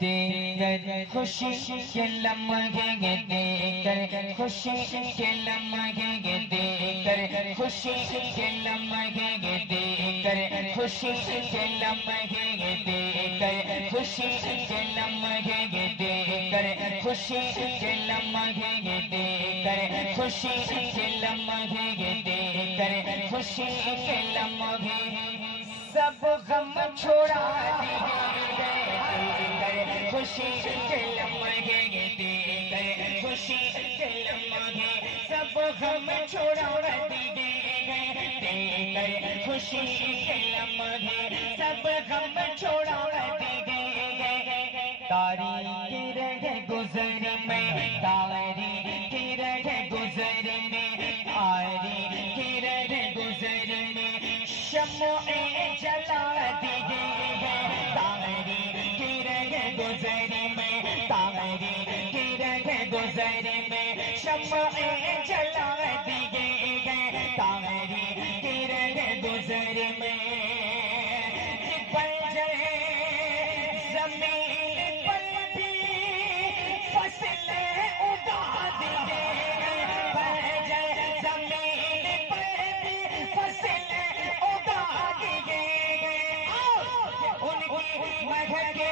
دیگر خوشی کے لمحے دیگر خوشی کے لمحے دیگر خوشی کے لمحے دیگر خوشی کے لمحے دیگر خوشی کے لمحے دیگر خوشی کے لمحے دیگر خوشی کے لمحے دیگر خوشی کے لمحے سب غم چھوڑا دیے خوشی کے لمحے دیگر خوشی کے لمحے سب غم چھوڑا دیگر خوشی کے لمحے سب غم چھوڑا دیگر تاریخ رہے گزر میں تاریخ رہے گزر میں تاریخ رہے گزر میں شمع جلا دیگر تاریخ رہے گزر میں تاریخ رہے گزر میں شمع جلا دیگر تاریخ رہے گزر میں بنجر زمین پر بھی فصل اگا دیگر بنجر زمین پر بھی فصل اگا دیگر ان کی مہکے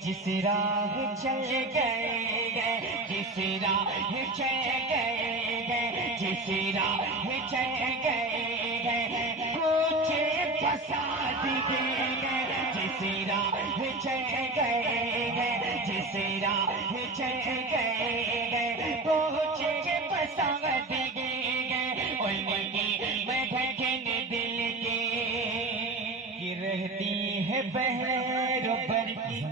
جس راہ چل گئے جس راہ چل گئے جس راہ چل گئے کچھ فساد گئے جس راہ چل گئے جس راہ چل گئے کچھ فساد گئے ان کی مہکن دل کی رہتی ہے بہر پر کی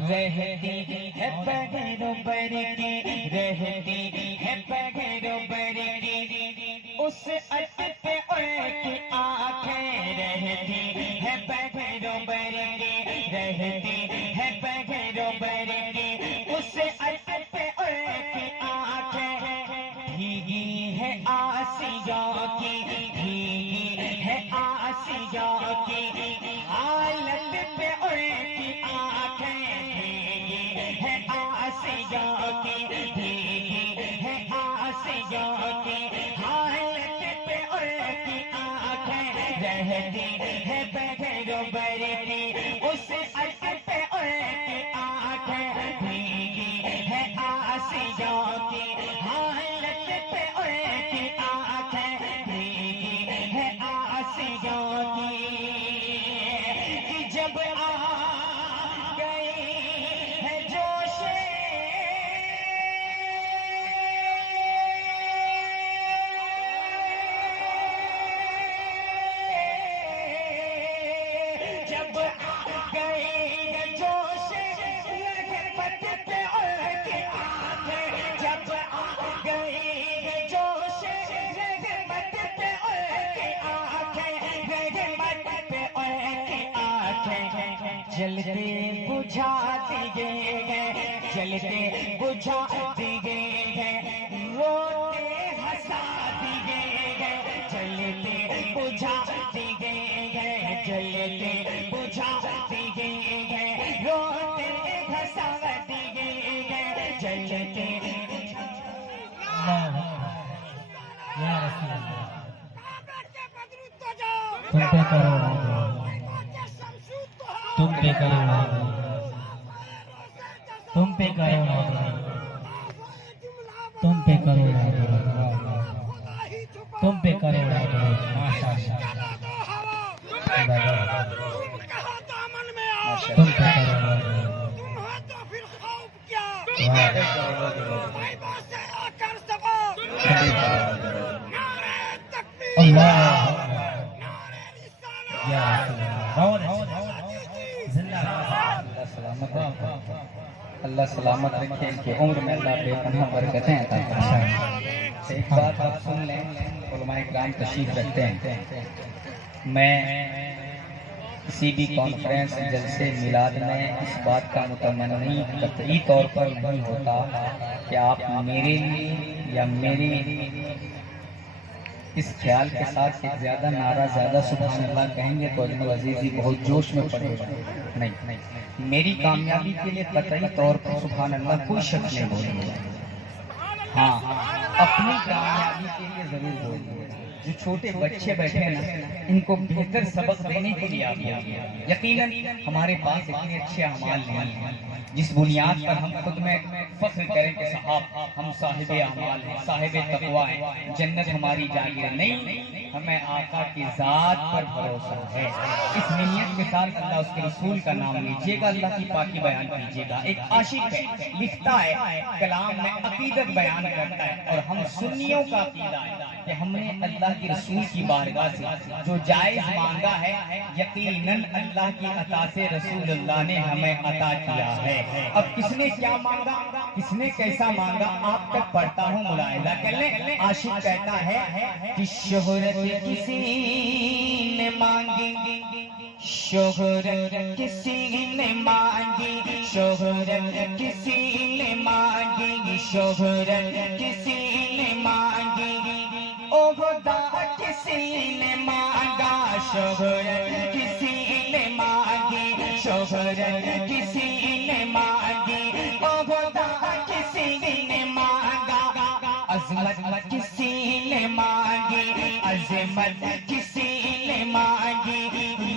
رہتی ہے بغیر بر کی رہتی ہے بغیر بر کی اس عطر پہ ان کی آنکھیں رہتی ہے بغیر بر کی رہتی ہے بغیر بر کی اس عطر پہ ان کی آنکھیں بھیگی ہے آسیہ کی بھیگی ہے آسیہ کی حالت پہ ان کی آنکھیں آسیہ کی بھیگی ہے آسیہ کی حالت پہ ان کی آنکھیں رہتی ہے بغیر بر کی اس عطر پہ ان کی آنکھیں بھیگی ہے آسیہ کی حالت پہ ان کی آنکھیں بھیگی ہے آسیہ کی کہ جب آ گئی ہے جوش جب آ گئی ہے جوش لگپت پہ ان کی آنکھیں جب آ گئی ہے جوش لگپت پہ ان کی آنکھیں لگپت پہ ان کی آنکھیں جلتے بجھا دیے ہیں جلتے بجھا دیے ہیں روتے ہنسا دیے ہیں جلتے بجھا دیے ہیں جلتے بجھا دیے ہیں روتے ہنسا دیے ہیں جلتے تم پہ کرو تم پہ کرو تم پہ کرو تم پہ کرو تم پہ کرو تم پہ کرو اللہ یا رسول اللہ زندہ باد سلامت اللہ سلامت رکھے، ان کی عمر میں اللہ بے پناہ برکتیں عطا فرمائے۔ ایک بات آپ سن لیں، علماء کرام تشریف رکھتے ہیں، میں کسی بھی کانفرنس جلسے میلاد میں اس بات کا متمنی قطعی طور پر نہیں ہوتا کہ آپ میرے لیے یا میرے اس خیال کے ساتھ کہ زیادہ نعرہ زیادہ سبحان اللہ کہیں گے تو اجمل عزیزی بہت جوش میں پڑے گا، نہیں، میری کامیابی کے لیے قطعی طور پر سبحان اللہ کوئی شک نہیں بولے گا، ہاں اپنی کامیابی کے لیے ضرور بولے گا۔ جو چھوٹے بچے بیٹھے ہیں نا، ان کو بہتر سبق دینے کے لیے آپ بولیں۔ یقیناً ہمارے پاس اتنے اچھے اعمال نہیں ہیں جس بنیاد پر ہم خود میں فخر کریں کہ صاحب ہم صاحب اعمال ہیں، صاحب تقویٰ ہیں، جنت ہماری جائے نہیں، ہمیں آقا کی ذات پر بھروسہ ہے۔ اس نیت کے ساتھ اللہ اس کے رسول کا نام لیجئے گا، اللہ کی پاکی بیان کیجئے گا۔ ایک عاشق ہے، لکھتا ہے، کلام میں عقیدت بیان کرتا ہے، اور ہم سنیوں کا عقیدہ ہے کہ ہم نے اللہ کی رسول کی بارگاہ سے جو جائز مانگا ہے، یقیناً اللہ کی عطا سے رسول اللہ نے ہمیں عطا کیا ہے۔ اب کس نے کیا مانگا، کس نے کیسا مانگا، آپ تک پڑھتا ہوں، ملاحظہ کر لیں۔ عاشق کہتا ہے کہ شہرت کسی نے مانگی، شہرت کسی نے مانگی، شہرت کسی نے مانگی، شہرت کسی نے مانگی، عہدہ کسی نے مانگا، شہرت کسی نے مانگی، شہرت کسی نے مانگی، عہدہ کسی نے مانگا، عظمت کسی نے مانگی، عظمت کسی نے مانگی،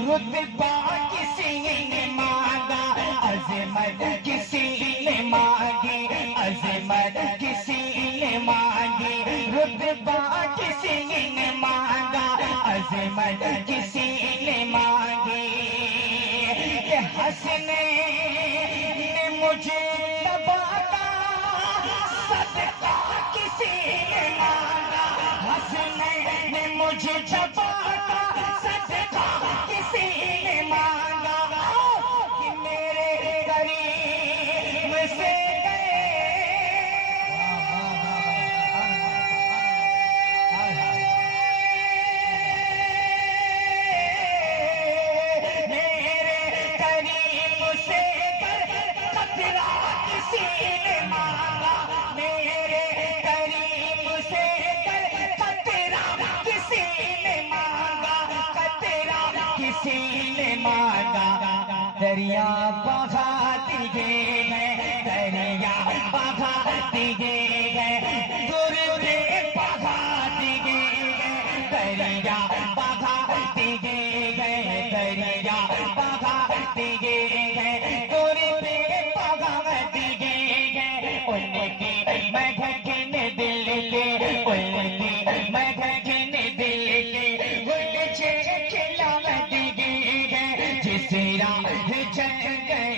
رتبہ کسی نے مانگا، عظمت کسی نے مانگی، عظمت کسی نے مانگی، رتبہ کسی نے مانگا، عظمت کسی نے مانگی، کہ حسنے نے مجھے تباہ کا صدقہ کسی نے مانگا، حسنے نے مجھے تباہ کا صدقہ کسی نے مانگا، کہ میرے قریب سے دریا بہا دیے گئے، دریا بہا دیے گئے، درے بہا دیے گئے، دریا بہا دیے گئے، دریا بہا دیے گئے، درے بہا دیے گئے، ان کی مہکن دل کے، ان کی مہکن دل کے گلچے کھلا دیے گئے، جس راہ چل گئے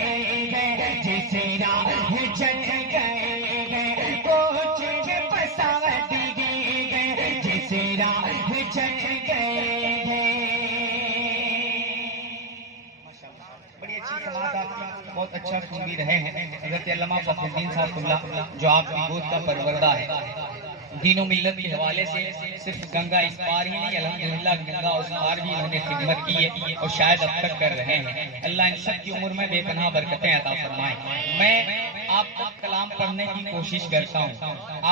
گئے، جس راہ چل گئے گئے، کوچ بسا دیے گئے، جس راہ چل گئے گئے۔ بڑی اچھی سماعت آپ کی، بہت اچھا سن بھی رہے ہیں۔ حضرت علامہ فخر الدین صاحب اللہ جو آپ کی گود کا پروردہ ہے، دین و ملت کے حوالے سے صرف گنگا اس پار ہی نہیں، الحمدللہ گنگا اس پار بھی انہوں نے خدمت کی ہے اور شاید اب تک کر رہے ہیں۔ اللہ ان سب کی عمر میں بے پناہ برکتیں عطا فرمائے۔ میں آپ تک کلام پڑھنے کی کوشش کرتا ہوں،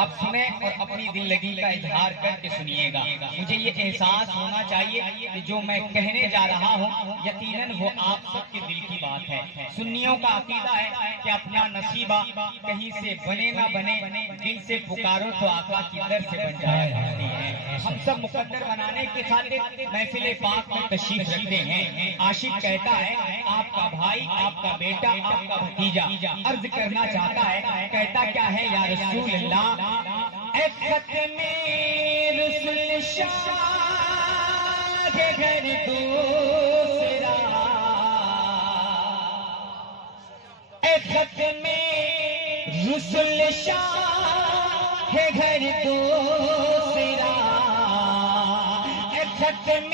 آپ سنیں اور اپنی دل لگی کا اظہار کر کے سنیے گا۔ مجھے یہ احساس ہونا چاہیے کہ جو میں کہنے جا رہا ہوں یقیناً وہ آپ سب کے دل کی بات ہے۔ سنیوں کا عقیدہ ہے کہ اپنا نصیبہ کہیں سے بنے نہ بنے، دل سے پکارو تو آقا کی در سے بن جایا کرتی ہے۔ ہم سب مقدر بنانے کے خاطر محفل پاک میں تشریف رکھتے ہیں۔ عاشق کہتا ہے آپ کا بھائی، آپ کا بیٹا، آپ کا بھتیجا عرض کرنا چاہتا ہے، کہتا کیا ہے یا رسول اللہ، اے ختم رسل شاہ کے گھر دوسرا، اے ختم رسل شاہ کے گھر دوسرا، اے ختم